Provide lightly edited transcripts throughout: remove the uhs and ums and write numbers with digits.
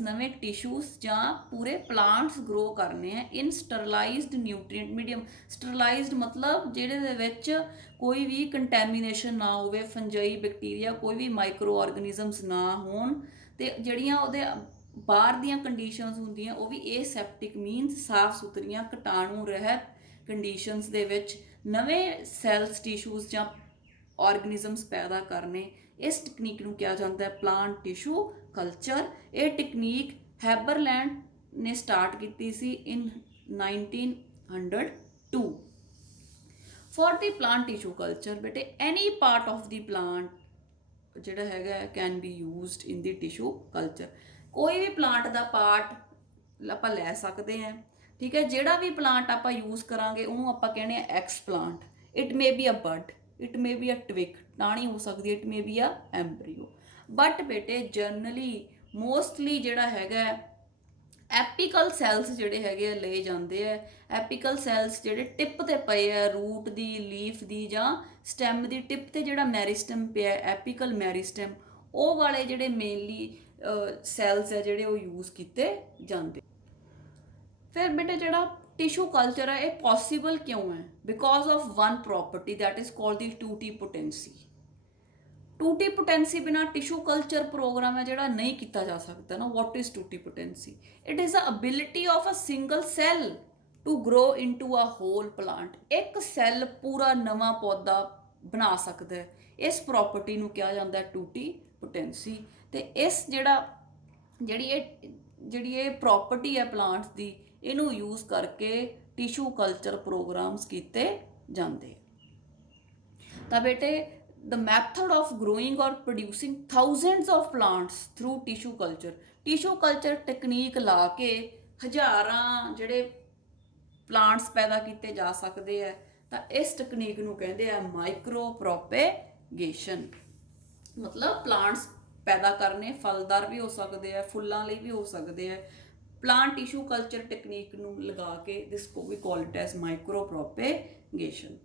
नवे टिश्यूज ਜਾਂ पूरे प्लांट्स ग्रो करने हैं इन स्टरलाइज्ड न्यूट्रीएंट मीडियम। स्टरलाइज्ड मतलब ਜਿਹਦੇ ਦੇ ਵਿੱਚ ਕੋਈ ਵੀ ਕੰਟੈਮੀਨੇਸ਼ਨ ਨਾ ਹੋਵੇ, ਫੰਜਾਈ ਬੈਕਟੀਰੀਆ ਕੋਈ ਵੀ ਮਾਈਕਰੋ ਆਰਗੇਨਿਜ਼ਮਸ ਨਾ ਹੋਣ, ਤੇ ਜਿਹੜੀਆਂ ਉਹਦੇ ਬਾਹਰ ਦੀਆਂ ਕੰਡੀਸ਼ਨਸ ਹੁੰਦੀਆਂ ਉਹ ਵੀ ਏਸੈਪਟਿਕ ਮੀਨਸ ਸਾਫ ਸੁਥਰੀਆਂ ਕੀਟਾਣੂ ਰਹਿਤ ਕੰਡੀਸ਼ਨਸ ਦੇ ਵਿੱਚ ਨਵੇਂ ਸੈਲਸ ਟਿਸ਼ੂਜ਼ ਜਾਂ ਆਰਗੇਨਿਜ਼ਮਸ ਪੈਦਾ ਕਰਨੇ। ਇਸ ਟੈਕਨੀਕ ਨੂੰ ਕਿਹਾ ਜਾਂਦਾ ਹੈ ਪਲਾਂਟ ਟਿਸ਼ੂ ਕਲਚਰ। ਇਹ ਟੈਕਨੀਕ ਹੈਬਰਲੈਂਡ ਨੇ ਸਟਾਰਟ ਕੀਤੀ ਸੀ ਇਨ 1902 for the plant tissue culture. ਬੇਟੇ ਐਨੀ ਪਾਰਟ ਆਫ ਦੀ ਪਲਾਂਟ ਜਿਹੜਾ ਹੈਗਾ can be used in the tissue culture. ਕੋਈ ਵੀ ਪਲਾਂਟ ਦਾ ਪਾਰਟ ਆਪਾਂ ਲੈ ਸਕਦੇ ਹਾਂ, ਠੀਕ ਹੈ। ਜਿਹੜਾ ਵੀ ਪਲਾਂਟ ਆਪਾਂ ਯੂਜ਼ ਕਰਾਂਗੇ ਉਹਨੂੰ ਆਪਾਂ ਕਹਿੰਦੇ ਆ explant. It may be a bud, it may be a twig, ਟਾਹਣੀ ਹੋ ਸਕਦੀ ਹੈ, it may be a embryo. But ਬੇਟੇ ਜਨਰਲੀ ਮੋਸਟਲੀ ਜਿਹੜਾ ਹੈਗਾ ਐਪੀਕਲ ਸੈਲਸ ਜਿਹੜੇ ਹੈਗੇ ਆ ਲਏ ਜਾਂਦੇ ਆ। ਐਪੀਕਲ ਸੈਲਸ ਜਿਹੜੇ ਟਿਪ ਤੇ ਪਏ ਆ, ਰੂਟ ਦੀ, ਲੀਫ ਦੀ ਜਾਂ ਸਟੈਮ ਦੀ ਟਿਪ ਤੇ ਜਿਹੜਾ ਮੈਰੀਸਟਮ ਪਿਆ ਐਪੀਕਲ ਮੈਰੀਸਟਮ, ਉਹ ਵਾਲੇ ਜਿਹੜੇ ਮੇਨਲੀ ਸੈਲਸ ਹੈ ਜਿਹੜੇ ਉਹ ਯੂਜ਼ ਕੀਤੇ ਜਾਂਦੇ। ਫਿਰ ਬੇਟੇ ਜਿਹੜਾ ਟਿਸ਼ੂ ਕਲਚਰ ਹੈ ਇਹ ਪੋਸੀਬਲ ਕਿਉਂ ਹੈ? Because of one property that is called ਦੀ ਟੂਟੀਪੋਟੈਂਸੀ। ਟੂਟੀਪੋਟੈਂਸੀ ਬਿਨਾ ਟਿਸ਼ੂ ਕਲਚਰ ਪ੍ਰੋਗਰਾਮ ਹੈ ਜਿਹੜਾ ਨਹੀਂ ਕੀਤਾ ਜਾ ਸਕਦਾ ਨਾ। What is totipotency? It is a ability of a single cell to grow into a whole plant. ਇੱਕ ਸੈੱਲ ਪੂਰਾ ਨਵਾਂ ਪੌਦਾ ਬਣਾ ਸਕਦਾ ਹੈ। ਇਸ ਪ੍ਰੋਪਰਟੀ ਨੂੰ ਕਿਹਾ ਜਾਂਦਾ ਹੈ ਟੂਟੀਪੋਟੈਂਸੀ। ਤੇ ਇਸ ਜਿਹੜੀ ਇਹ ਪ੍ਰੋਪਰਟੀ ਹੈ ਪਲਾਂਟਸ ਦੀ, ਇਹਨੂੰ ਯੂਜ਼ ਕਰਕੇ ਟਿਸ਼ੂ ਕਲਚਰ ਪ੍ਰੋਗਰਾਮਸ ਕੀਤੇ ਜਾਂਦੇ। ਤਾਂ ਬੇਟੇ the method of growing or producing thousands of plants through tissue culture, tissue culture technique ਲਾ ਕੇ ਹਜ਼ਾਰਾਂ ਜਿਹੜੇ ਪਲਾਂਟਸ ਪੈਦਾ ਕੀਤੇ ਜਾ ਸਕਦੇ ਆ। ਤਾਂ ਇਸ ਟੈਕਨੀਕ ਨੂੰ ਕਹਿੰਦੇ ਆ ਮਾਈਕਰੋ ਪ੍ਰੋਪੇਗੇਸ਼ਨ। ਮਤਲਬ ਪਲਾਂਟਸ ਪੈਦਾ ਕਰਨੇ, ਫਲਦਾਰ ਵੀ ਹੋ ਸਕਦੇ ਆ, ਫੁੱਲਾਂ ਲਈ ਵੀ ਹੋ ਸਕਦੇ ਆ। ਪਲਾਂਟ ਟਿਸ਼ੂ ਕਲਚਰ ਟੈਕਨੀਕ ਨੂੰ ਲਗਾ ਕੇ ਦਿਸ ਵੀ ਕਾਲ ਇਟ ਐਜ਼ ਮਾਈਕਰੋ ਪ੍ਰੋਪੇਗੇਸ਼ਨ।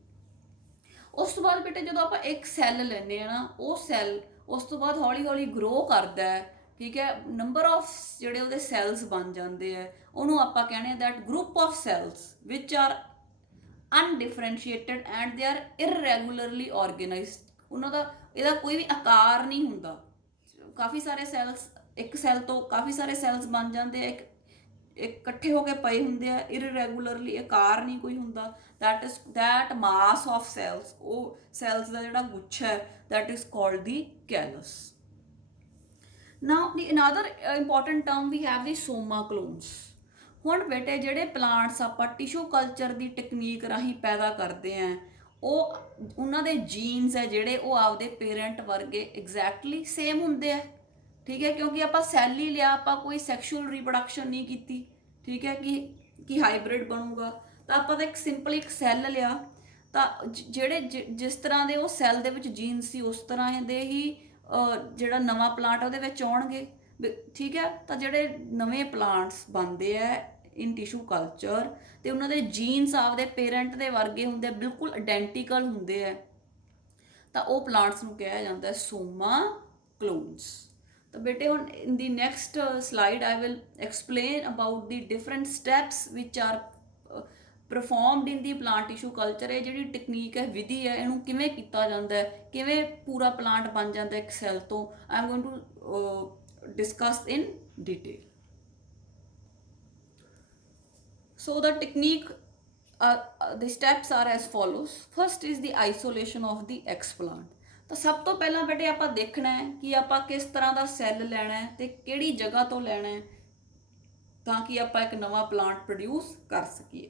ਉਸ ਤੋਂ ਬਾਅਦ ਬੇਟੇ ਜਦੋਂ ਆਪਾਂ ਇੱਕ ਸੈੱਲ ਲੈਂਦੇ ਹਾਂ ਨਾ, ਉਹ ਸੈੱਲ ਉਸ ਤੋਂ ਬਾਅਦ ਹੌਲੀ ਹੌਲੀ ਗਰੋ ਕਰਦਾ ਹੈ, ਠੀਕ ਹੈ। ਨੰਬਰ ਆਫ ਜਿਹੜੇ ਉਹਦੇ ਸੈਲਸ ਬਣ ਜਾਂਦੇ ਆ, ਉਹਨੂੰ ਆਪਾਂ ਕਹਿੰਦੇ ਆ that group of cells which are undifferentiated and they are irregularly organised. ਉਹਨਾਂ ਦਾ ਇਹਦਾ ਕੋਈ ਵੀ ਆਕਾਰ ਨਹੀਂ ਹੁੰਦਾ। ਕਾਫੀ ਸਾਰੇ ਸੈਲਸ, ਇੱਕ ਸੈੱਲ ਤੋਂ ਕਾਫੀ ਸਾਰੇ ਸੈਲਸ ਬਣ ਜਾਂਦੇ ਆ, ਇੱਕ ਇਕੱਠੇ ਹੋ ਕੇ ਪਏ ਹੁੰਦੇ ਆ, ਇਰਰੈਗੂਲਰਲੀ, ਆਕਾਰ ਨਹੀਂ ਕੋਈ ਹੁੰਦਾ। ਦੈਟ ਮਾਸ ਆਫ ਸੈਲਸ, ਉਹ ਸੈਲਸ ਦਾ ਜਿਹੜਾ ਗੁੱਛਾ ਹੈ, that is called the callus. Now the another important term we have the somaclones. ਹੁਣ ਬੇਟੇ ਜਿਹੜੇ ਪਲਾਂਟਸ ਆਪਾਂ ਟਿਸ਼ੂ ਕਲਚਰ ਦੀ ਟੈਕਨੀਕ ਰਾਹੀਂ ਪੈਦਾ ਕਰਦੇ ਆ, ਉਹ ਉਹਨਾਂ ਦੇ ਜੀਨਸ ਹੈ ਜਿਹੜੇ ਉਹ ਆਪਦੇ ਪੇਰੈਂਟ ਵਰਗੇ ਐਗਜ਼ੈਕਟਲੀ ਸੇਮ ਹੁੰਦੇ ਆ, ਠੀਕ ਹੈ। ਕਿਉਂਕਿ ਆਪਾਂ ਸੈੱਲ ਹੀ ਲਿਆ, ਆਪਾਂ ਕੋਈ ਸੈਕਸ਼ੂਅਲ ਰੀਪਰੋਡਕਸ਼ਨ ਨਹੀਂ ਕੀਤੀ, ਠੀਕ ਹੈ, ਕਿ ਹਾਈਬ੍ਰਿਡ ਬਣੂਗਾ। ਤਾਂ ਆਪਾਂ ਤਾਂ ਇੱਕ ਸਿੰਪਲ ਇੱਕ ਸੈੱਲ ਲਿਆ, ਤਾਂ ਜਿਹੜੇ ਜਿਸ ਤਰ੍ਹਾਂ ਦੇ ਉਹ ਸੈੱਲ ਦੇ ਵਿੱਚ ਜੀਨ ਸੀ ਉਸ ਤਰ੍ਹਾਂ ਦੇ ਹੀ ਜਿਹੜਾ ਨਵਾਂ ਪਲਾਂਟ ਉਹਦੇ ਵਿੱਚ ਆਉਣਗੇ, ਠੀਕ ਹੈ। ਤਾਂ ਜਿਹੜੇ ਨਵੇਂ ਪਲਾਂਟਸ ਬਣਦੇ ਆ ਇਨ ਟਿਸ਼ੂ ਕਲਚਰ, ਤੇ ਉਹਨਾਂ ਦੇ ਜੀਨਸ ਆਪਦੇ ਪੇਰੈਂਟ ਦੇ ਵਰਗੇ ਹੁੰਦੇ, ਬਿਲਕੁਲ ਆਇਡੈਂਟੀਕਲ ਹੁੰਦੇ ਆ, ਤਾਂ ਉਹ ਪਲਾਂਟਸ ਨੂੰ ਕਿਹਾ ਜਾਂਦਾ ਸੋਮਾ ਕਲੋਨਸ। ਤਾਂ ਬੇਟੇ ਹੁਣ in the next slide I will explain about the different steps which are performed in the plant tissue culture. ਇਹ ਜਿਹੜੀ ਟੈਕਨੀਕ ਹੈ, ਵਿਧੀ ਹੈ, ਇਹਨੂੰ ਕਿਵੇਂ ਕੀਤਾ ਜਾਂਦਾ ਹੈ, ਕਿਵੇਂ ਪੂਰਾ ਪਲਾਂਟ ਬਣ ਜਾਂਦਾ ਇੱਕ ਸੈੱਲ ਤੋਂ, I am going to discuss in detail. So the technique, the steps are as follows. First is the isolation of the explant. ਤਾਂ ਸਭ ਤੋਂ ਪਹਿਲਾਂ ਬੇਟੇ ਆਪਾਂ ਦੇਖਣਾ ਹੈ ਕਿ ਆਪਾਂ ਕਿਸ ਤਰ੍ਹਾਂ ਦਾ ਸੈੱਲ ਲੈਣਾ ਹੈ ਤੇ ਕਿਹੜੀ ਜਗ੍ਹਾ ਤੋਂ ਲੈਣਾ ਹੈ, ਤਾਂ ਕਿ ਆਪਾਂ ਇੱਕ ਨਵਾਂ ਪਲਾਂਟ ਪ੍ਰੋਡਿਊਸ ਕਰ ਸਕੀਏ।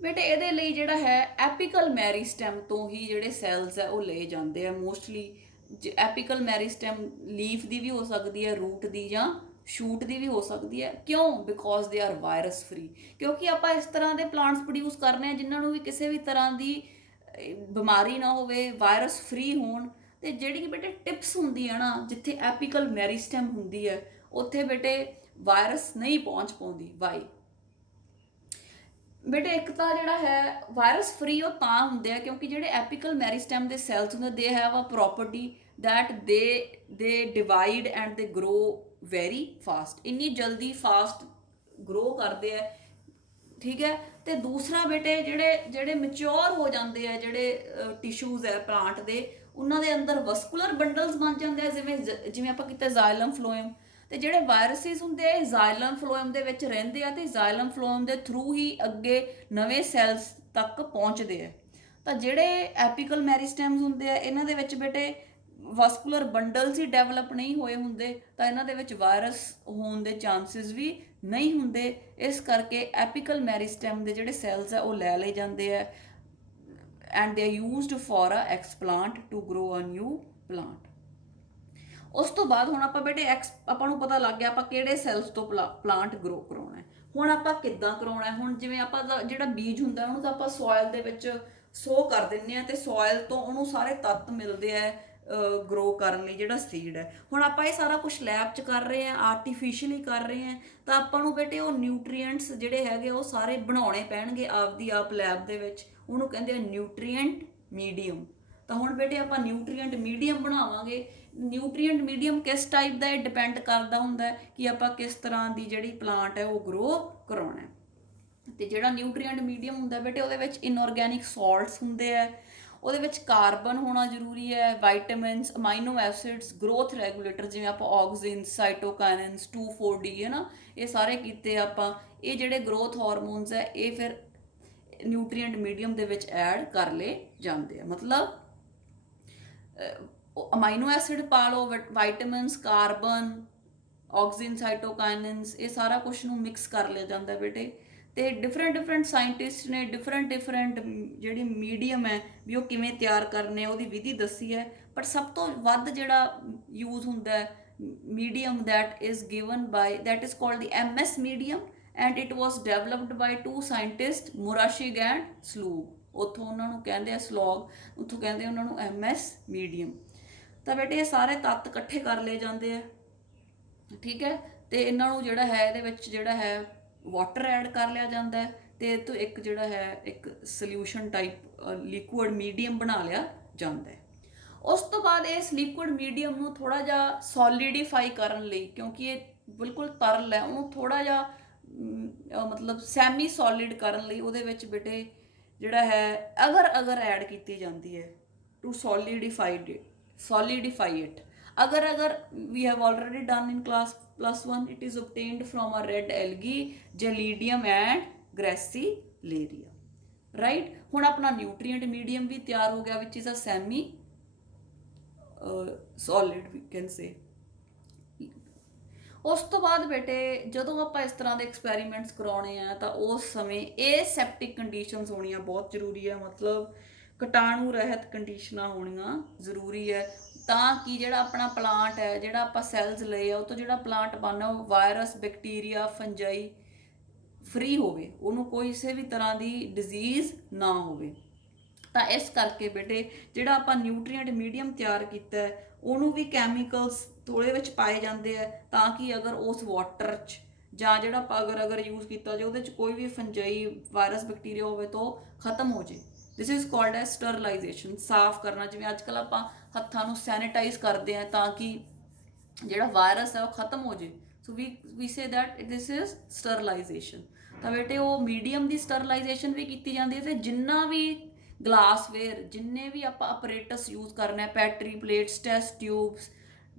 ਬੇਟੇ ਇਹਦੇ ਲਈ ਜਿਹੜਾ ਹੈ ਐਪੀਕਲ ਮੈਰੀਸਟੈਮ ਤੋਂ ਹੀ ਜਿਹੜੇ ਸੈਲਸ ਹੈ ਉਹ ਲਏ ਜਾਂਦੇ ਆ ਮੋਸਟਲੀ। ਐਪੀਕਲ ਮੈਰੀਸਟੈਮ ਲੀਫ ਦੀ ਵੀ ਹੋ ਸਕਦੀ ਹੈ, ਰੂਟ ਦੀ ਜਾਂ ਸ਼ੂਟ ਦੀ ਵੀ ਹੋ ਸਕਦੀ ਹੈ। ਕਿਉਂ? Because they are virus free. ਕਿਉਂਕਿ ਆਪਾਂ ਇਸ ਤਰ੍ਹਾਂ ਦੇ ਪਲਾਂਟਸ ਪ੍ਰੋਡਿਊਸ ਕਰਨੇ ਆ ਜਿਨ੍ਹਾਂ ਨੂੰ ਵੀ ਕਿਸੇ ਵੀ ਤਰ੍ਹਾਂ ਦੀ ਬਿਮਾਰੀ ਨਾ ਹੋਵੇ, ਵਾਇਰਸ ਫਰੀ ਹੋਣ। ਤੇ ਜਿਹੜੀ ਬੇਟੇ ਟਿਪਸ ਹੁੰਦੀ ਹੈ ਨਾ, ਜਿੱਥੇ ਐਪੀਕਲ ਮੈਰੀਸਟੈਮ ਹੁੰਦੀ ਹੈ, ਉੱਥੇ ਬੇਟੇ ਵਾਇਰਸ ਨਹੀਂ ਪਹੁੰਚ ਪਾਉਂਦੀ। ਵਾਈ ਬੇਟੇ ਇੱਕ ਤਾਂ ਜਿਹੜਾ ਹੈ ਵਾਇਰਸ ਫਰੀ ਉਹ ਤਾਂ ਹੁੰਦੇ ਆ ਕਿਉਂਕਿ ਜਿਹੜੇ ਐਪੀਕਲ ਮੈਰੀਸਟੈਮ ਦੇ ਸੈਲਸ ਹੁੰਦੇ, they have a property that they divide and they grow very fast, ਇੰਨੀ ਜਲਦੀ ਫਾਸਟ ਗਰੋ ਕਰਦੇ ਆ। ਠੀਕ ਹੈ। ਤੇ ਦੂਸਰਾ ਬੇਟੇ ਜਿਹੜੇ ਜਿਹੜੇ ਮੈਚਿਓਰ ਹੋ ਜਾਂਦੇ ਆ, ਜਿਹੜੇ ਟਿਸ਼ੂਜ਼ ਹੈ ਪਲਾਂਟ ਦੇ, ਉਹਨਾਂ ਦੇ ਅੰਦਰ ਵਸਕੂਲਰ ਬੰਡਲਸ ਬਣ ਜਾਂਦੇ ਆ, ਜਿਵੇਂ ਆਪਾਂ ਕੀਤਾ ਜ਼ਾਇਲਮ ਫਲੋਇਮ। ਤੇ ਜਿਹੜੇ ਵਾਇਰਸਿਸ ਹੁੰਦੇ ਆ ਜ਼ਾਇਲਮ ਫਲੋਇਮ ਦੇ ਵਿੱਚ ਰਹਿੰਦੇ ਆ, ਤੇ ਜ਼ਾਇਲਮ ਫਲੋਇਮ ਦੇ ਥਰੂ ਹੀ ਅੱਗੇ ਨਵੇਂ ਸੈਲਸ ਤੱਕ ਪਹੁੰਚਦੇ ਆ। ਤਾਂ ਜਿਹੜੇ ਐਪੀਕਲ ਮੈਰੀਸਟੈਮਸ ਹੁੰਦੇ ਆ, ਇਹਨਾਂ ਦੇ ਵਿੱਚ ਬੇਟੇ ਵਾਸਕੂਲਰ ਬੰਡਲਸ ਹੀ ਡੈਵਲਪ ਨਹੀਂ ਹੋਏ ਹੁੰਦੇ, ਤਾਂ ਇਹਨਾਂ ਦੇ ਵਿੱਚ ਵਾਇਰਸ ਹੋਣ ਦੇ ਚਾਂਸਿਸ ਵੀ ਨਹੀਂ ਹੁੰਦੇ। ਇਸ ਕਰਕੇ ਐਪੀਕਲ ਮੈਰੀਸਟੈਮ ਦੇ ਜਿਹੜੇ ਸੈਲਸ ਆ ਉਹ ਲੈ ਲਏ ਜਾਂਦੇ ਆ, and they are used for a explant to grow a new plant. ਉਸ ਤੋਂ ਬਾਅਦ ਹੁਣ ਆਪਾਂ ਬੇਟੇ ਆਪਾਂ ਨੂੰ ਪਤਾ ਲੱਗ ਗਿਆ ਆਪਾਂ ਕਿਹੜੇ ਸੈਲਸ ਤੋਂ ਪਲਾਂਟ ਗਰੋ ਕਰਾਉਣਾ ਹੈ। ਹੁਣ ਆਪਾਂ ਕਿੱਦਾਂ ਕਰਾਉਣਾ ਹੈ? ਹੁਣ ਜਿਵੇਂ ਆਪਾਂ ਜਿਹੜਾ ਬੀਜ ਹੁੰਦਾ ਉਹਨੂੰ ਤਾਂ ਆਪਾਂ ਸੋਇਲ ਦੇ ਵਿੱਚ ਸੋ ਕਰ ਦਿੰਦੇ ਆ, ਤੇ ਸੋਇਲ ਤੋਂ ਉਹਨੂੰ ਸਾਰੇ ਤੱਤ ਮਿਲਦੇ ਆ ਗਰੋ ਕਰਨ ਲਈ, ਜਿਹੜਾ ਸੀਡ ਹੈ। ਹੁਣ ਆਪਾਂ ਇਹ ਸਾਰਾ ਕੁਝ ਲੈਬ 'ਚ ਕਰ ਰਹੇ ਹਾਂ, ਆਰਟੀਫਿਸ਼ੀਅਲੀ ਕਰ ਰਹੇ ਹਾਂ, ਤਾਂ ਆਪਾਂ ਨੂੰ ਬੇਟੇ ਉਹ ਨਿਊਟਰੀਐਂਟਸ ਜਿਹੜੇ ਹੈਗੇ ਉਹ ਸਾਰੇ ਬਣਾਉਣੇ ਪੈਣਗੇ ਆਪਦੀ ਆਪ ਲੈਬ ਦੇ ਵਿੱਚ। ਉਹਨੂੰ ਕਹਿੰਦੇ ਆ ਨਿਊਟਰੀਐਂਟ ਮੀਡੀਅਮ। ਤਾਂ ਹੁਣ ਬੇਟੇ ਆਪਾਂ ਨਿਊਟਰੀਐਂਟ ਮੀਡੀਅਮ ਬਣਾਵਾਂਗੇ। ਨਿਊਟਰੀਐਂਟ ਮੀਡੀਅਮ ਕਿਸ ਟਾਈਪ ਦਾ, ਇਹ ਡਿਪੈਂਡ ਕਰਦਾ ਹੁੰਦਾ ਕਿ ਆਪਾਂ ਕਿਸ ਤਰ੍ਹਾਂ ਦੀ ਜਿਹੜੀ ਪਲਾਂਟ ਹੈ ਉਹ ਗਰੋ ਕਰਾਉਣਾ ਹੈ। ਤੇ ਜਿਹੜਾ ਨਿਊਟਰੀਐਂਟ ਮੀਡੀਅਮ ਹੁੰਦਾ ਬੇਟੇ, ਉਹਦੇ ਵਿੱਚ ਇਨਆਰਗੈਨਿਕ ਸਾਲਟਸ ਹੁੰਦੇ ਆ, ਉਹਦੇ ਵਿੱਚ ਕਾਰਬਨ ਹੋਣਾ ਜ਼ਰੂਰੀ ਹੈ, ਵਾਈਟਾਮਿਨਸ, ਅਮਾਈਨੋ ਐਸਿਡਸ, ਗਰੋਥ ਰੈਗੂਲੇਟਰ ਜਿਵੇਂ ਆਪਾਂ ਆਕਸੀਨਸ, ਸਾਈਟੋਕਾਈਨਸ, 2,4-D ਹੈ ਨਾ, ਇਹ ਸਾਰੇ ਕੀਤੇ ਆਪਾਂ। ਇਹ ਜਿਹੜੇ ਗਰੋਥ ਹਾਰਮੋਨਸ ਹੈ ਇਹ ਫਿਰ ਨਿਊਟਰੀਐਂਟ ਮੀਡੀਅਮ ਦੇ ਵਿੱਚ ਐਡ ਕਰ ਲਏ ਜਾਂਦੇ ਆ। ਮਤਲਬ ਅਮਾਈਨੋ ਐਸਿਡ ਪਾ ਲਓ, ਵਾਈਟਾਮਿਨਸ, ਕਾਰਬਨ, ਆਕਸੀਨ, ਸਾਈਟੋਕਾਈਨਸ, ਇਹ ਸਾਰਾ ਕੁਛ ਨੂੰ ਮਿਕਸ ਕਰ ਲਿਆ ਜਾਂਦਾ ਬੇਟੇ। ਤੇ ਡਿਫਰੈਂਟ ਸਾਇੰਟਿਸਟ ਨੇ ਡਿਫਰੈਂਟ ਜਿਹੜੀ ਮੀਡੀਅਮ ਹੈ ਵੀ ਉਹ ਕਿਵੇਂ ਤਿਆਰ ਕਰਨੇ, ਉਹਦੀ ਵਿਧੀ ਦੱਸੀ ਹੈ। ਪਰ ਸਭ ਤੋਂ ਵੱਧ ਜਿਹੜਾ ਯੂਜ਼ ਹੁੰਦਾ ਹੈ medium that is called the MS medium, and it was developed by two scientists, Murashig and Slug। ਉੱਥੋਂ ਉਹਨਾਂ ਨੂੰ ਕਹਿੰਦੇ ਆ ਸਲੌਗ, ਉੱਥੋਂ ਕਹਿੰਦੇ ਉਹਨਾਂ ਨੂੰ MS medium। ਤਾਂ ਬੇਟੇ ਇਹ ਸਾਰੇ ਤੱਤ ਇਕੱਠੇ ਕਰ ਲਏ ਜਾਂਦੇ ਆ, ਠੀਕ ਹੈ। ਤੇ ਇਹਨਾਂ ਨੂੰ ਜਿਹੜਾ ਹੈ ਇਹਦੇ ਵਿੱਚ ਜਿਹੜਾ ਹੈ ਵਾਟਰ ਐਡ ਕਰ ਲਿਆ ਜਾਂਦਾ ਹੈ, ਤੇ ਇਹ ਤੋਂ ਇੱਕ ਜਿਹੜਾ ਹੈ ਇੱਕ ਸੋਲਿਊਸ਼ਨ ਟਾਈਪ ਲਿਕੁਇਡ ਮੀਡੀਅਮ ਬਣਾ ਲਿਆ ਜਾਂਦਾ ਹੈ। ਉਸ ਤੋਂ ਬਾਅਦ ਇਸ ਲਿਕੁਇਡ ਮੀਡੀਅਮ ਨੂੰ ਥੋੜਾ ਜਿਹਾ ਸੋਲੀਡੀਫਾਈ ਕਰਨ ਲਈ, ਕਿਉਂਕਿ ਇਹ ਬਿਲਕੁਲ ਤਰਲ ਹੈ, ਉਹਨੂੰ ਥੋੜਾ ਜਿਹਾ ਮਤਲਬ ਸੈਮੀ ਸੋਲਿਡ ਕਰਨ ਲਈ ਉਹਦੇ ਵਿੱਚ ਬੇਟੇ ਜਿਹੜਾ ਹੈ ਅਗਰ ਐਡ ਕੀਤੀ ਜਾਂਦੀ ਹੈ to solidify it। agar we have already done in class +1, it is obtained from a red algae, Gelidium and Gracilaria, right। ਹੁਣ ਆਪਣਾ ਨਿਊਟਰੀਐਂਟ ਮੀਡੀਅਮ ਵੀ ਤਿਆਰ ਹੋ ਗਿਆ, which is a semi solid we can say। ਉਸ ਤੋਂ ਬਾਅਦ ਬੇਟੇ ਜਦੋਂ ਆਪਾਂ ਇਸ ਤਰ੍ਹਾਂ ਦੇ ਐਕਸਪੈਰੀਮੈਂਟਸ ਕਰਾਉਣੇ ਆ ਤਾਂ ਉਸ ਸਮੇਂ ਇਹ ਸੈਪਟਿਕ ਕੰਡੀਸ਼ਨਸ ਹੋਣੀਆਂ ਬਹੁਤ ਜ਼ਰੂਰੀ ਹੈ, ਮਤਲਬ ਕੀਟਾਣੂ ਰਹਿਤ ਕੰਡੀਸ਼ਨਾਂ ਹੋਣੀਆਂ ਜ਼ਰੂਰੀ ਹੈ, ਤਾਂ ਕਿ ਜਿਹੜਾ ਆਪਣਾ ਪਲਾਂਟ ਹੈ, ਜਿਹੜਾ ਆਪਾਂ ਸੈਲਸ ਲਏ ਆ ਉਹ ਤੋਂ ਜਿਹੜਾ ਪਲਾਂਟ ਬਣਨਾ ਉਹ ਵਾਇਰਸ, ਬੈਕਟੀਰੀਆ, ਫੰਜਾਈ ਫ੍ਰੀ ਹੋਵੇ, ਉਹਨੂੰ ਕਿਸੇ ਵੀ ਤਰ੍ਹਾਂ ਦੀ ਡਿਜ਼ੀਜ਼ ਨਾ ਹੋਵੇ। ਤਾਂ ਇਸ ਕਰਕੇ ਬੇਟੇ ਜਿਹੜਾ ਆਪਾਂ ਨਿਊਟਰੀਐਂਟ ਮੀਡੀਅਮ ਤਿਆਰ ਕੀਤਾ ਉਹਨੂੰ ਵੀ ਕੈਮੀਕਲਸ ਥੋੜ੍ਹੇ ਵਿੱਚ ਪਾਏ ਜਾਂਦੇ ਆ, ਤਾਂ ਕਿ ਅਗਰ ਉਸ ਵਾਟਰ 'ਚ ਜਾਂ ਜਿਹੜਾ ਆਪਾਂ ਅਗਰ ਯੂਜ਼ ਕੀਤਾ ਜੇ ਉਹਦੇ 'ਚ ਕੋਈ ਵੀ ਫੰਜਾਈ, ਵਾਇਰਸ, ਬੈਕਟੀਰੀਆ ਹੋਵੇ ਤਾਂ ਉਹ ਖਤਮ ਹੋ ਜੇ। This is called as sterilisation. ਸਾਫ਼ ਕਰਨਾ, ਜਿਵੇਂ ਅੱਜ ਕੱਲ੍ਹ ਆਪਾਂ ਹੱਥਾਂ ਨੂੰ ਸੈਨੀਟਾਈਜ਼ ਕਰਦੇ ਹਾਂ ਤਾਂ ਕਿ ਜਿਹੜਾ ਵਾਇਰਸ ਹੈ ਉਹ ਖਤਮ ਹੋ ਜੇ। ਸੋ ਵੀ say that this is sterilisation. ਤਾਂ ਬੇਟੇ ਉਹ ਮੀਡੀਅਮ ਦੀ ਸਟਰਲਾਈਜੇਸ਼ਨ ਵੀ ਕੀਤੀ ਜਾਂਦੀ ਹੈ, ਅਤੇ ਜਿੰਨਾ ਵੀ ਗਲਾਸਵੇਅਰ, ਜਿੰਨੇ ਵੀ ਆਪਾਂ ਅਪਰੇਟਸ ਯੂਜ਼ ਕਰਨਾ, petri plates, test tubes,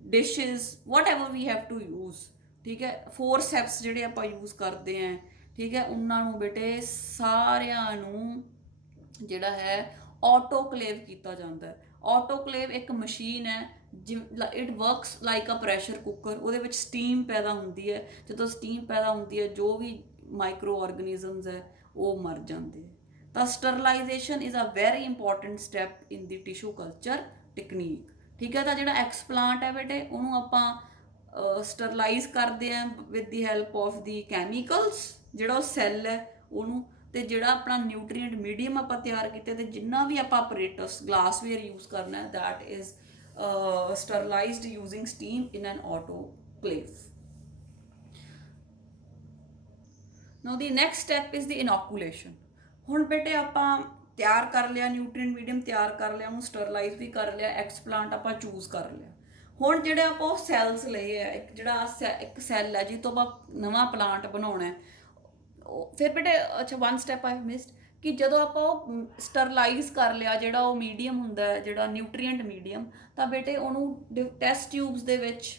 dishes, whatever we have to use, ਠੀਕ ਹੈ, ਫੋਰਸੈਪਸ ਜਿਹੜੇ ਆਪਾਂ ਯੂਜ਼ ਕਰਦੇ ਹਾਂ, ਠੀਕ ਹੈ, ਉਹਨਾਂ ਨੂੰ ਬੇਟੇ ਸਾਰਿਆਂ ਨੂੰ ਜਿਹੜਾ ਹੈ ਆਟੋਕਲੇਵ ਕੀਤਾ ਜਾਂਦਾ ਹੈ। ਆਟੋਕਲੇਵ ਇੱਕ ਮਸ਼ੀਨ ਹੈ, it works like a pressure cooker. ਉਹਦੇ ਵਿੱਚ ਸਟੀਮ ਪੈਦਾ ਹੁੰਦੀ ਹੈ, ਜਦੋਂ ਸਟੀਮ ਪੈਦਾ ਹੁੰਦੀ ਹੈ ਜੋ ਵੀ ਮਾਈਕਰੋ ਆਰਗੈਨਿਜ਼ਮਸ ਹੈ ਉਹ ਮਰ ਜਾਂਦੇ। ਤਾਂ sterilisation is a very important step in the tissue culture technique, ਠੀਕ ਹੈ। ਤਾਂ ਜਿਹੜਾ ਐਕਸਪਲਾਂਟ ਹੈ ਬੇਟੇ ਉਹਨੂੰ ਆਪਾਂ ਸਟਰਲਾਈਜ਼ ਕਰਦੇ ਹਾਂ with the help of the chemicals, ਜਿਹੜਾ ਉਹ ਸੈੱਲ ਹੈ ਉਹਨੂੰ, ਤੇ ਜਿਹੜਾ ਆਪਣਾ ਨਿਊਟਰੀਐਂਟ ਮੀਡੀਅਮ ਆਪਾਂ ਤਿਆਰ ਕੀਤੇ, ਤੇ ਜਿੰਨਾ ਵੀ ਆਪਾਂ ਆਪਰੇਟਸ, ਗਲਾਸਵੇਅਰ ਯੂਜ਼ ਕਰਨਾ, that is ਸਟਰਲਾਈਜ਼ਡ using steam in N ਆਟੋਕਲੇਵ। Now the next step is the ਇਨੋਕੂਲੇਸ਼ਨ। ਹੁਣ ਬੇਟੇ ਆਪਾਂ ਤਿਆਰ ਕਰ ਲਿਆ, ਨਿਊਟਰੀਐਂਟ ਮੀਡੀਅਮ ਤਿਆਰ ਕਰ ਲਿਆ, ਉਹਨੂੰ ਸਟਰਲਾਈਜ਼ ਵੀ ਕਰ ਲਿਆ, ਐਕਸਪਲਾਂਟ ਆਪਾਂ ਚੂਜ਼ ਕਰ ਲਿਆ। ਹੁਣ ਜਿਹੜੇ ਆਪਾਂ ਸੈਲਸ ਲਏ ਆ, ਇੱਕ ਜਿਹੜਾ ਇੱਕ ਸੈੱਲ ਹੈ ਜਿਹ ਤੋਂ ਆਪਾਂ ਨਵਾਂ ਪਲਾਂਟ ਬਣਾਉਣਾ ਹੈ, ਫਿਰ ਬੇਟੇ ਅੱਛਾ ਵਨ ਸਟੈਪ ਆਈ ਮਿਸਡ ਕਿ ਜਦੋਂ ਆਪਾਂ ਉਹ ਸਟਰਲਾਈਜ਼ ਕਰ ਲਿਆ, ਜਿਹੜਾ ਉਹ ਮੀਡੀਅਮ ਹੁੰਦਾ ਹੈ, ਜਿਹੜਾ ਨਿਊਟਰੀਐਂਟ ਮੀਡੀਅਮ, ਤਾਂ ਬੇਟੇ ਉਹਨੂੰ ਟੈਸਟ ਟਿਊਬਸ ਦੇ ਵਿੱਚ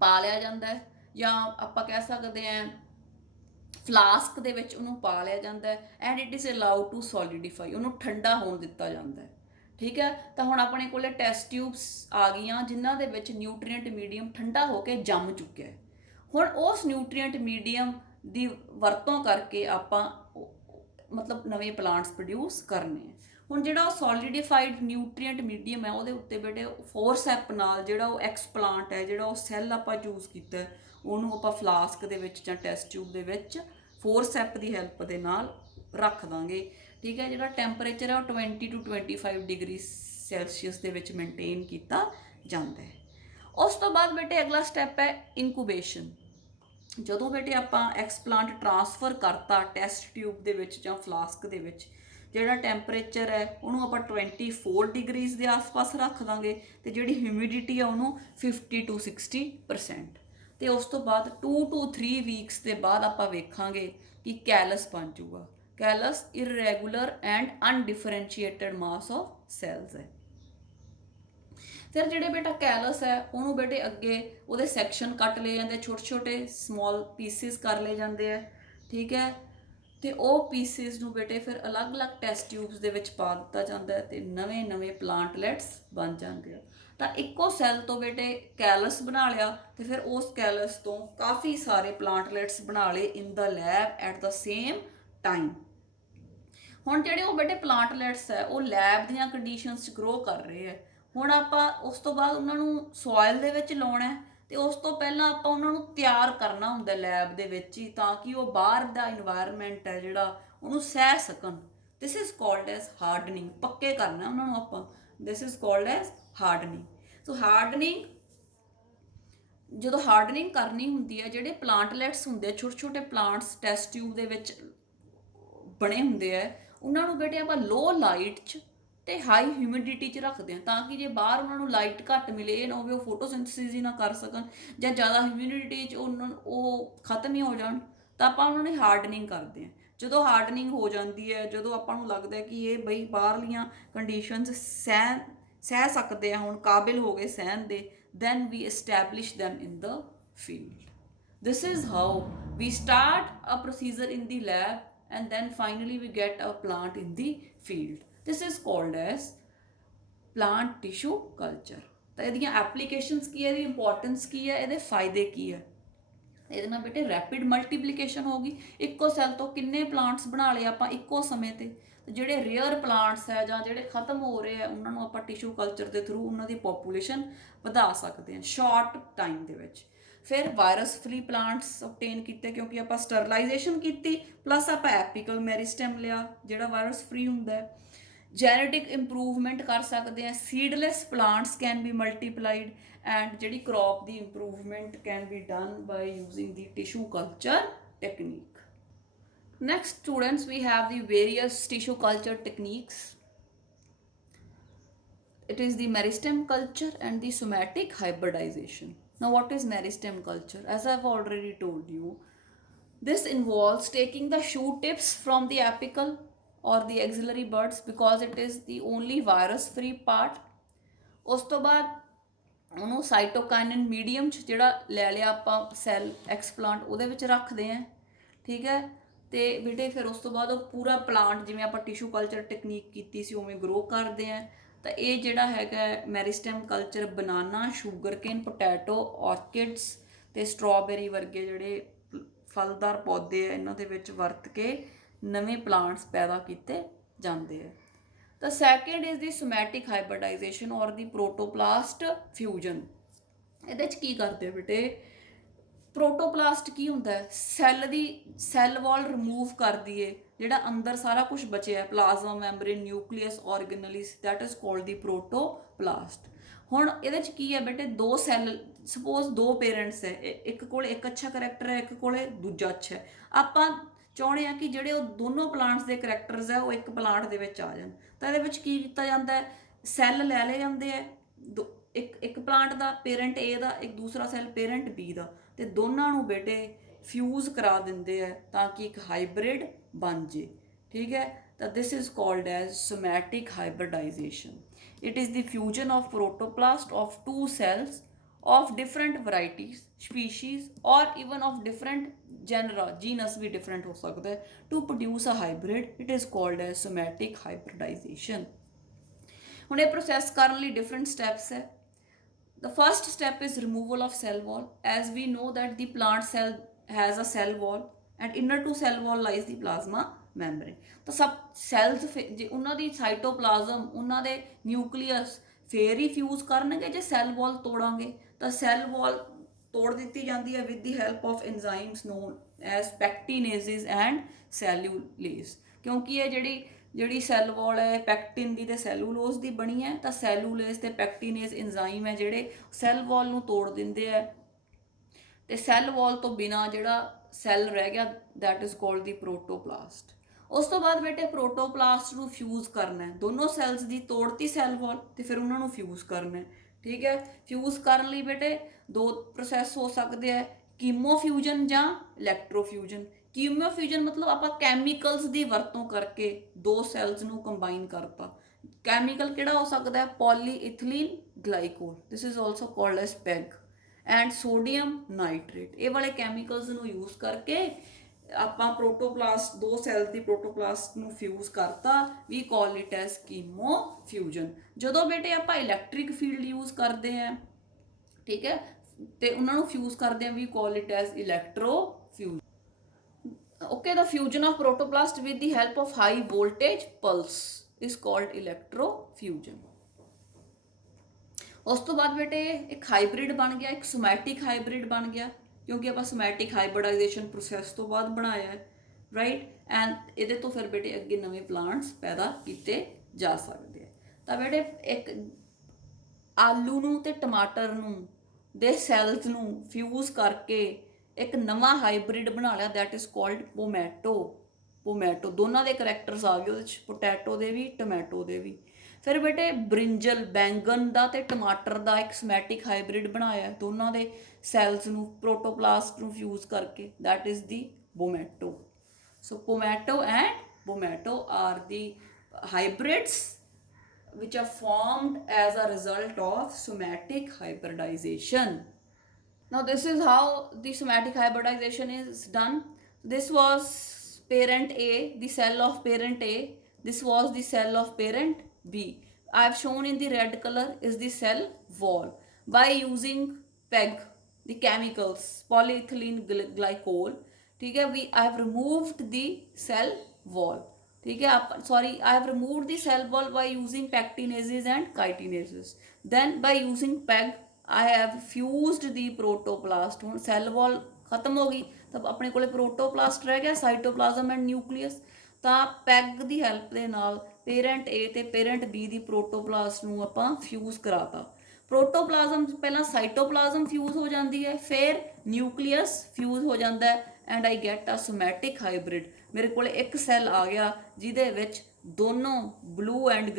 ਪਾ ਲਿਆ ਜਾਂਦਾ ਹੈ, ਜਾਂ ਆਪਾਂ ਕਹਿ ਸਕਦੇ ਹਾਂ ਫਲਾਸਕ ਦੇ ਵਿੱਚ ਉਹਨੂੰ ਪਾ ਲਿਆ ਜਾਂਦਾ ਹੈ, and it is allowed to solidify, ਉਹਨੂੰ ਠੰਡਾ ਹੋਣ ਦਿੱਤਾ ਜਾਂਦਾ ਹੈ। ਠੀਕ ਹੈ, ਤਾਂ ਹੁਣ ਆਪਣੇ ਕੋਲੇ ਟੈਸਟ ਟਿਊਬਸ ਆ ਗਈਆਂ ਜਿਨ੍ਹਾਂ ਦੇ ਵਿੱਚ ਨਿਊਟਰੀਐਂਟ ਮੀਡੀਅਮ ਠੰਡਾ ਹੋ ਕੇ ਜੰਮ ਚੁੱਕਿਆ ਹੈ। ਹੁਣ ਉਸ ਨਿਊਟਰੀਐਂਟ ਮੀਡੀਅਮ ਦੀ ਵਰਤੋਂ ਕਰਕੇ ਆਪਾਂ ਮਤਲਬ ਨਵੇਂ ਪਲਾਂਟਸ ਪ੍ਰੋਡਿਊਸ ਕਰਨੇ ਆ। ਹੁਣ ਜਿਹੜਾ ਉਹ ਸੋਲੀਡੀਫਾਈਡ ਨਿਊਟਰੀਐਂਟ ਮੀਡੀਅਮ ਹੈ, ਉਹਦੇ ਉੱਤੇ ਬੇਟੇ ਫੋਰਸੈਪ ਨਾਲ ਜਿਹੜਾ ਉਹ ਐਕਸ ਪਲਾਂਟ ਹੈ, ਜਿਹੜਾ ਉਹ ਸੈੱਲ ਆਪਾਂ ਚੂਜ਼ ਕੀਤਾ, ਉਹਨੂੰ ਆਪਾਂ ਫਲਾਸਕ ਦੇ ਵਿੱਚ ਜਾਂ ਟੈਸਟ ਟਿਊਬ ਦੇ ਵਿੱਚ ਫੋਰਸੈਪ ਦੀ ਹੈਲਪ ਦੇ ਨਾਲ ਰੱਖ ਦਾਂਗੇ। ਠੀਕ ਹੈ, ਜਿਹੜਾ ਟੈਂਪਰੇਚਰ ਹੈ ਉਹ 20 to 25 ਡਿਗਰੀ ਸੈਲਸੀਅਸ ਦੇ ਵਿੱਚ ਮੇਨਟੇਨ ਕੀਤਾ ਜਾਂਦਾ ਹੈ। ਉਸ ਤੋਂ ਬਾਅਦ ਬੇਟੇ ਅਗਲਾ ਸਟੈਪ ਹੈ ਇਨਕੂਬੇਸ਼ਨ। ਜਦੋਂ ਬੇਟੇ ਆਪਾਂ ਐਕਸਪਲਾਂਟ ਟ੍ਰਾਂਸਫਰ ਕਰਤਾ ਟੈਸਟ ਟਿਊਬ ਦੇ ਵਿੱਚ ਜਾਂ ਫਲਾਸਕ ਦੇ ਵਿੱਚ, ਜਿਹੜਾ ਟੈਂਪਰੇਚਰ ਹੈ ਉਹਨੂੰ ਆਪਾਂ 24 ਡਿਗਰੀਜ਼ ਦੇ ਆਸ-ਪਾਸ ਰੱਖ ਦਾਂਗੇ, ਤੇ ਜਿਹੜੀ ਹਿਊਮਿਡਿਟੀ ਹੈ ਉਹਨੂੰ 50 to 60%। ਤੇ ਉਸ ਤੋਂ ਬਾਅਦ 2 to 3 ਵੀਕਸ ਦੇ ਬਾਅਦ ਆਪਾਂ ਵੇਖਾਂਗੇ ਕਿ ਕੈਲਸ ਬਣ ਜਾਊਗਾ। Kells ਇਰਰੈਗੂਲਰ and ਅਨਡਿਫਰੈਂਸ਼ੀਏਟਡ mass of cells ਹੈ। ਫਿਰ ਜਿਹੜੇ ਬੇਟਾ ਕੈਲਸ ਹੈ ਉਹਨੂੰ ਬੇਟੇ ਅੱਗੇ ਉਹਦੇ ਸੈਕਸ਼ਨ ਕੱਟ ਲਏ ਜਾਂਦੇ, ਛੋਟੇ ਛੋਟੇ ਸਮੌਲ ਪੀਸਿਸ ਕਰ ਲਏ ਜਾਂਦੇ ਆ। ਠੀਕ ਹੈ, ਤੇ ਉਹ ਪੀਸਿਸ ਨੂੰ ਬੇਟੇ ਫਿਰ ਅਲੱਗ-ਅਲੱਗ ਟੈਸਟ ਟਿਊਬਸ ਦੇ ਵਿੱਚ ਪਾ ਦਿੱਤਾ ਜਾਂਦਾ ਹੈ, ਤੇ ਨਵੇਂ-ਨਵੇਂ ਪਲਾਂਟਲੈਟਸ ਬਣ ਜਾਂਦੇ ਆ। ਤਾਂ ਇੱਕੋ ਸੈੱਲ ਤੋਂ ਬੇਟੇ ਕੈਲਸ ਬਣਾ ਲਿਆ, ਤੇ ਫਿਰ ਉਸ ਕੈਲਸ ਤੋਂ ਕਾਫੀ ਸਾਰੇ ਪਲਾਂਟਲੈਟਸ ਬਣਾ ਲਏ in the lab at the same time. ਹੁਣ ਜਿਹੜੇ ਉਹ ਬੇਟੇ ਪਲਾਂਟਲੈਟਸ ਹੈ ਉਹ ਲੈਬ ਦੀਆਂ ਕੰਡੀਸ਼ਨਸ 'ਚ ਗਰੋ ਕਰ ਰਹੇ ਹੈ। ਹੁਣ ਆਪਾਂ ਉਸ ਤੋਂ ਬਾਅਦ ਉਹਨਾਂ ਨੂੰ ਸੋਇਲ ਦੇ ਵਿੱਚ ਲਾਉਣਾ ਹੈ, ਤੇ ਉਸ ਤੋਂ ਪਹਿਲਾਂ ਆਪਾਂ ਉਹਨਾਂ ਨੂੰ ਤਿਆਰ ਕਰਨਾ ਹੁੰਦਾ ਲੈਬ ਦੇ ਵਿੱਚ ਹੀ, ਤਾਂ ਕਿ ਉਹ ਬਾਹਰ ਦਾ ਇਨਵਾਇਰਨਮੈਂਟ ਹੈ ਜਿਹੜਾ ਉਹਨੂੰ ਸਹਿ ਸਕਣ। This is called as hardening. ਪੱਕੇ ਕਰਨਾ ਉਹਨਾਂ ਨੂੰ ਆਪਾਂ, this is called as hardening. So hardening, ਜਦੋਂ ਹਾਰਡਨਿੰਗ ਕਰਨੀ ਹੁੰਦੀ ਹੈ, ਜਿਹੜੇ ਪਲਾਂਟਲੈਟਸ ਹੁੰਦੇ ਆ, ਛੋਟੇ ਛੋਟੇ ਪਲਾਂਟਸ ਟੈਸਟ ਟਿਊਬ ਦੇ ਵਿੱਚ ਬਣੇ ਹੁੰਦੇ ਆ, ਉਹਨਾਂ ਨੂੰ ਬੇਟੇ ਆਪਾਂ ਲੋ ਲਾਈਟ 'ਚ ਤੇ ਹਾਈ ਹਿਊਮਿਡਿਟੀ 'ਚ ਰੱਖਦੇ ਹਾਂ, ਤਾਂ ਕਿ ਜੇ ਬਾਹਰ ਉਹਨਾਂ ਨੂੰ ਲਾਈਟ ਘੱਟ ਮਿਲੇ, ਇਹ ਨਾ ਹੋਵੇ ਉਹ ਫੋਟੋਸਿੰਥੇਸਿਸ ਹੀ ਨਾ ਕਰ ਸਕਣ, ਜਾਂ ਜ਼ਿਆਦਾ ਹਿਊਮਿਡਿਟੀ 'ਚ ਉਹ ਖਤਮ ਹੀ ਹੋ ਜਾਣ, ਤਾਂ ਆਪਾਂ ਉਹਨਾਂ ਦੀ ਹਾਰਡਨਿੰਗ ਕਰਦੇ ਹਾਂ। ਜਦੋਂ ਹਾਰਡਨਿੰਗ ਹੋ ਜਾਂਦੀ ਹੈ, ਜਦੋਂ ਆਪਾਂ ਨੂੰ ਲੱਗਦਾ ਕਿ ਇਹ ਬਈ ਬਾਹਰਲੀਆਂ ਕੰਡੀਸ਼ਨਸ ਸਹਿ ਸਕਦੇ ਆ, ਹੁਣ ਕਾਬਿਲ ਹੋ ਗਏ ਸਹਿਣ ਦੇ, then we establish them in the field. This is how we start a procedure in the lab, and then finally we get a plant in the field. This is called as plant tissue culture. ਤਾਂ ਇਹਦੀਆਂ applications ਕੀ ਹੈ, ਇਹਦੀ importance ਕੀ ਹੈ, ਇਹਦੇ ਫਾਇਦੇ ਕੀ ਹੈ? ਇਹਦੇ ਨਾਲ ਬੇਟੇ ਰੈਪਿਡ ਮਲਟੀਪਲੀਕੇਸ਼ਨ ਹੋ ਗਈ, ਇੱਕੋ ਸੈੱਲ ਤੋਂ ਕਿੰਨੇ ਪਲਾਂਟਸ ਬਣਾ ਲਏ ਆਪਾਂ ਇੱਕੋ ਸਮੇਂ ਤੇ। ਜਿਹੜੇ ਰੇਅਰ ਪਲਾਂਟਸ ਹੈ ਜਾਂ ਜਿਹੜੇ ਖਤਮ ਹੋ ਰਹੇ ਆ, ਉਹਨਾਂ ਨੂੰ ਆਪਾਂ ਟਿਸ਼ੂ ਕਲਚਰ ਦੇ ਥਰੂ ਉਹਨਾਂ ਦੀ ਪੋਪੂਲੇਸ਼ਨ ਵਧਾ ਸਕਦੇ ਹਾਂ ਸ਼ਾਰਟ ਟਾਈਮ ਦੇ ਵਿੱਚ। ਫਿਰ ਵਾਇਰਸ ਫ੍ਰੀ ਪਲਾਂਟਸ ਓਬਟੇਨ ਕੀਤੇ, ਕਿਉਂਕਿ ਆਪਾਂ ਸਟਰਲਾਈਜੇਸ਼ਨ ਕੀਤੀ, ਪਲੱਸ ਆਪਾਂ ਐਪੀਕਲ ਮੈਰਿਸਟੈਮ ਲਿਆ ਜਿਹੜਾ ਵਾਇਰਸ ਫ੍ਰੀ ਹੁੰਦਾ ਹੈ। ਜੈਨੇਟਿਕ ਇੰਪਰੂਵਮੈਂਟ ਕਰ ਸਕਦੇ ਹਾਂ, seedless plants can be multiplied, and ਜਿਹੜੀ crop ਦੀ improvement can be done by using the tissue culture technique. Next students, we have the various tissue culture techniques. It is the meristem culture and the somatic hybridization. Now what is meristem culture? As I've already told you, this involves taking the shoot tips from the apical or the axillary buds, because it is the only virus free part. ਉਸ ਤੋਂ ਬਾਅਦ ਉਹਨੂੰ ਸਾਈਟੋਕਾਈਨਿਨ medium 'ਚ ਜਿਹੜਾ ਲੈ ਲਿਆ ਆਪਾਂ cell ਐਕਸਪਲਾਂਟ, ਉਹਦੇ ਵਿੱਚ ਰੱਖਦੇ ਹਾਂ। ਠੀਕ ਹੈ, ਤੇ ਬੇਟੇ ਫਿਰ ਉਸ ਤੋਂ ਬਾਅਦ ਉਹ ਪੂਰਾ ਪਲਾਂਟ ਜਿਵੇਂ ਆਪਾਂ ਟਿਸ਼ੂ ਕਲਚਰ ਟੈਕਨੀਕ ਕੀਤੀ ਸੀ ਉਵੇਂ ਗਰੋ ਕਰਦੇ ਹਾਂ। ਤਾਂ ਇਹ ਜਿਹੜਾ ਹੈਗਾ ਮੈਰਿਸਟੈਮ ਕਲਚਰ ਬਨਾਨਾ, ਸ਼ੂਗਰਕੇਨ, ਪੋਟੈਟੋ, ਔਰਕਿਡਸ ਤੇ ਸਟ੍ਰਾਬੇਰੀ ਵਰਗੇ ਜਿਹੜੇ ਫਲਦਾਰ ਪੌਦੇ ਆ, ਇਹਨਾਂ ਦੇ ਵਿੱਚ ਵਰਤ ਕੇ ਨਵੇਂ ਪਲਾਂਟਸ ਪੈਦਾ ਕੀਤੇ ਜਾਂਦੇ ਆ। ਤਾਂ ਸੈਕਿੰਡ ਇਜ਼ ਦੀ ਸੋਮੈਟਿਕ ਹਾਈਬਰਡਾਈਜੇਸ਼ਨ ਔਰ ਦੀ ਪ੍ਰੋਟੋਪਲਾਸਟ ਫਿਊਜ਼ਨ। ਇਹਦੇ 'ਚ ਕੀ ਕਰਦੇ ਆ ਬੇਟੇ? ਪ੍ਰੋਟੋਪਲਾਸਟ ਕੀ ਹੁੰਦਾ ਹੈ? ਸੈੱਲ ਵਾਲ ਰਿਮੂਵ ਕਰ ਦਈਏ, ਜਿਹੜਾ ਅੰਦਰ ਸਾਰਾ ਕੁਝ ਬਚਿਆ, plasma membrane, nucleus, organelles, that is called the protoplast. ਹੁਣ ਇਹਦੇ 'ਚ ਕੀ ਹੈ ਬੇਟੇ? ਦੋ ਸੈੱਲ, ਸਪੋਜ਼ ਦੋ ਪੇਰੈਂਟਸ ਹੈ, ਇੱਕ ਕੋਲ ਇੱਕ ਅੱਛਾ ਕਰੈਕਟਰ ਹੈ, ਇੱਕ ਕੋਲੇ ਦੂਜਾ ਅੱਛਾ ਹੈ। ਆਪਾਂ ਚਾਹੁੰਦੇ ਹਾਂ ਕਿ ਜਿਹੜੇ ਉਹ ਦੋਨੋਂ ਪਲਾਂਟਸ ਦੇ ਕਰੈਕਟਰਸ ਹੈ ਉਹ ਇੱਕ ਪਲਾਂਟ ਦੇ ਵਿੱਚ ਆ ਜਾਣ। ਤਾਂ ਇਹਦੇ ਵਿੱਚ ਕੀ ਕੀਤਾ ਜਾਂਦਾ ਹੈ? ਸੈੱਲ ਲੈ ਲਏ ਜਾਂਦੇ ਹੈ, ਇੱਕ ਪਲਾਂਟ ਦਾ ਪੇਰੈਂਟ A ਦਾ, ਇੱਕ ਦੂਸਰਾ ਸੈੱਲ ਪੇਰੈਂਟ B ਦਾ, ਤੇ ਦੋਨਾਂ ਨੂੰ ਬੇਟੇ ਫਿਊਜ਼ ਕਰਾ ਦਿੰਦੇ ਆ ਤਾਂ ਕਿ ਇੱਕ ਹਾਈਬ੍ਰਿਡ ਬਣ ਜੇ। ਠੀਕ ਹੈ, ਤਾਂ ਦਿਸ is called as somatic hybridization. It is the fusion of protoplast of two cells of different varieties, species, or even of different genera, genus भी different हो सकता है, to produce a hybrid. It is called as somatic hybridization. ਹੁਣ ਇਹ process ਕਰਨ ਲਈ different steps ਹੈ। The first step is removal of cell wall. As we know that the plant cell has a cell wall and inner to cell wall lies the plasma membrane. ਤਾਂ ਸਭ cells ਜੇ ਉਹਨਾਂ ਦੀ cytoplasm, ਉਹਨਾਂ ਦੇ nucleus ਫੇਰ ਹੀ fuse ਕਰਨਗੇ। ਜੇ cell ਵਾਲ ਤੋੜਾਂਗੇ ਤਾਂ ਸੈੱਲ ਵਾਲ ਤੋੜ ਦਿੱਤੀ ਜਾਂਦੀ ਹੈ with the help of enzymes known as pectinases and cellulase, ਕਿਉਂਕਿ ਇਹ ਜਿਹੜੀ ਸੈੱਲ ਵਾਲ ਹੈ ਪੈਕਟਿਨ ਦੀ ਤੇ ਸੈਲੂਲੋਜ਼ ਦੀ ਬਣੀ ਹੈ, ਤਾਂ ਸੈਲੂਲੇਜ਼ ਤੇ ਪੈਕਟੀਨੇਜ਼ ਇੰਜ਼ਾਈਮ ਹੈ ਜਿਹੜੇ ਸੈੱਲ ਵਾਲ ਨੂੰ ਤੋੜ ਦਿੰਦੇ ਆ, ਤੇ ਸੈੱਲ ਵਾਲ ਤੋਂ ਬਿਨਾ ਜਿਹੜਾ ਸੈੱਲ ਰਹਿ ਗਿਆ ਦੈਟ ਇਜ਼ ਕਾਲਡ ਦੀ ਪ੍ਰੋਟੋਪਲਾਸਟ। ਉਸ ਤੋਂ ਬਾਅਦ ਬੇਟੇ ਪ੍ਰੋਟੋਪਲਾਸਟ ਨੂੰ ਫਿਊਜ਼ ਕਰਨਾ ਹੈ। ਦੋਨੋਂ ਸੈਲਸ ਦੀ ਤੋੜਤੀ ਸੈੱਲ ਵਾਲ ਤੇ ਫਿਰ ਉਹਨਾਂ ਨੂੰ ਫਿਊਜ਼ ਕਰਨਾ ਹੈ। ਠੀਕ ਹੈ, ਫਿਊਜ਼ ਕਰਨ ਲਈ ਬੇਟੇ ਦੋ ਪ੍ਰੋਸੈਸ ਹੋ ਸਕਦੇ ਆ, ਕੀਮੋਫਿਊਜ਼ਨ ਜਾਂ ਇਲੈਕਟ੍ਰੋਫਿਊਜ਼ਨ। ਕੀਮੋਫਿਊਜ਼ਨ ਮਤਲਬ ਆਪਾਂ ਕੈਮੀਕਲਸ ਦੀ ਵਰਤੋਂ ਕਰਕੇ ਦੋ ਸੈਲਸ ਨੂੰ ਕੰਬਾਈਨ ਕਰਤਾ। ਕੈਮੀਕਲ ਕਿਹੜਾ ਹੋ ਸਕਦਾ ਹੈ? Polyethylene glycol, this is also called as PEG, and sodium nitrate. ਇਹ ਵਾਲੇ ਕੈਮੀਕਲਸ ਨੂੰ ਯੂਜ਼ ਕਰਕੇ ਆਪਾਂ ਪ੍ਰੋਟੋਪਲਾਸਟ, ਦੋ ਸੈਲਸ ਦੀ ਪ੍ਰੋਟੋਪਲਾਸਟ ਨੂੰ ਫਿਊਜ਼ ਕਰਤਾ। ਵੀ ਕਾਲ ਇਟ ਐਸ ਕੀਮੋਫਿਊਜ਼ਨ। ਜਦੋਂ ਬੇਟੇ ਆਪਾਂ ਇਲੈਕਟ੍ਰਿਕ ਫੀਲਡ ਯੂਜ਼ ਕਰਦੇ ਹਾਂ, ਠੀਕ ਹੈ, ਤੇ ਉਹਨਾਂ ਨੂੰ ਫਿਊਜ਼ ਕਰਦੇ ਹਾਂ, we call it as electrofusion. Okay, the fusion of protoplast with the help of high voltage pulse is called electrofusion. ਉਸ ਤੋਂ ਬਾਅਦ ਬੇਟੇ ਇੱਕ ਹਾਈਬ੍ਰਿਡ ਬਣ ਗਿਆ, ਇੱਕ somatic ਹਾਈਬ੍ਰਿਡ ਬਣ ਗਿਆ, ਕਿਉਂਕਿ ਆਪਾਂ somatic hybridization ਪ੍ਰੋਸੈਸ ਤੋਂ ਬਾਅਦ ਬਣਾਇਆ ਹੈ, ਰਾਈਟ। ਐਂਡ ਇਹਦੇ ਤੋਂ ਫਿਰ ਬੇਟੇ ਅੱਗੇ ਨਵੇਂ ਪਲਾਂਟਸ ਪੈਦਾ ਕੀਤੇ ਜਾ ਸਕਦੇ ਆ। ਤਾਂ ਬੇਟੇ ਇੱਕ ਆਲੂ ਨੂੰ ਤੇ ਟਮਾਟਰ ਨੂੰ ਦੇ ਸੈਲਸ ਨੂੰ ਫਿਊਜ਼ ਕਰਕੇ ਇੱਕ ਨਵਾਂ ਹਾਈਬ੍ਰਿਡ ਬਣਾ ਲਿਆ, ਦੈਟ ਇਜ਼ ਕਾਲਡ ਪੋਮੈਟੋ। ਦੋਨਾਂ ਦੇ ਕਰੈਕਟਰਸ ਆ ਗਏ ਉਹਦੇ 'ਚ, ਪੋਟੈਟੋ ਦੇ ਵੀ ਟੋਮੈਟੋ ਦੇ ਵੀ। ਫਿਰ ਬੇਟੇ ਬ੍ਰਿੰਜਲ, ਬੈਂਗਨ ਦਾ ਤੇ ਟਮਾਟਰ ਦਾ ਇੱਕ ਸਮੈਟਿਕ ਹਾਈਬ੍ਰਿਡ ਬਣਾਇਆ ਦੋਨਾਂ ਦੇ ਸੈਲਸ ਨੂੰ ਪ੍ਰੋਟੋਪਲਾਸਟ ਨੂੰ ਫਿਊਜ਼ ਕਰਕੇ, that is the bomato. So pomato and bomato are the hybrids which are formed as a result of somatic hybridization. Now this is how the somatic hybridization is done. This was parent A, the cell of parent A. This was the cell of parent B. I have shown in the red color is the cell wall. By using PEG, the chemicals, polyethylene glycol, ठीक है, I have removed the cell wall. ठीक है, I have removed the cell wall by using pectinases and chitinases. Then by using PEG I have fused the protoplasm. ਹੁਣ cell ਵਾਲ ਖਤਮ ਹੋ ਗਈ ਤਾਂ ਆਪਣੇ ਕੋਲੇ ਪ੍ਰੋਟੋਪਲਾਸਟ ਰਹਿ ਗਿਆ, ਸਾਈਟੋਪਲਾਜ਼ਮ ਐਂਡ ਨਿਊਕਲੀਅਸ। ਤਾਂ ਪੈਗ ਦੀ ਹੈਲਪ ਦੇ ਨਾਲ ਪੇਰੈਂਟ A ਤੇ ਪੇਰੈਂਟ B ਦੀ ਪ੍ਰੋਟੋਪਲਾਸਟ ਨੂੰ ਆਪਾਂ ਫਿਊਜ਼ ਕਰਾਤਾ। ਪ੍ਰੋਟੋਪਲਾਜ਼ਮ ਪਹਿਲਾਂ ਸਾਈਟੋਪਲਾਜ਼ਮ ਫਿਊਜ਼ ਹੋ ਜਾਂਦੀ ਹੈ, ਫਿਰ ਨਿਊਕਲੀਅਸ ਫਿਊਜ਼ ਹੋ ਜਾਂਦਾ ਹੈ, and I get a somatic hybrid. ਮੇਰੇ ਕੋਲ ਇੱਕ ਸੈੱਲ ਆ ਗਿਆ ਜਿਹਦੇ ਵਿੱਚ ਦੋਨੋਂ ਬਲੂ ਐਂਡ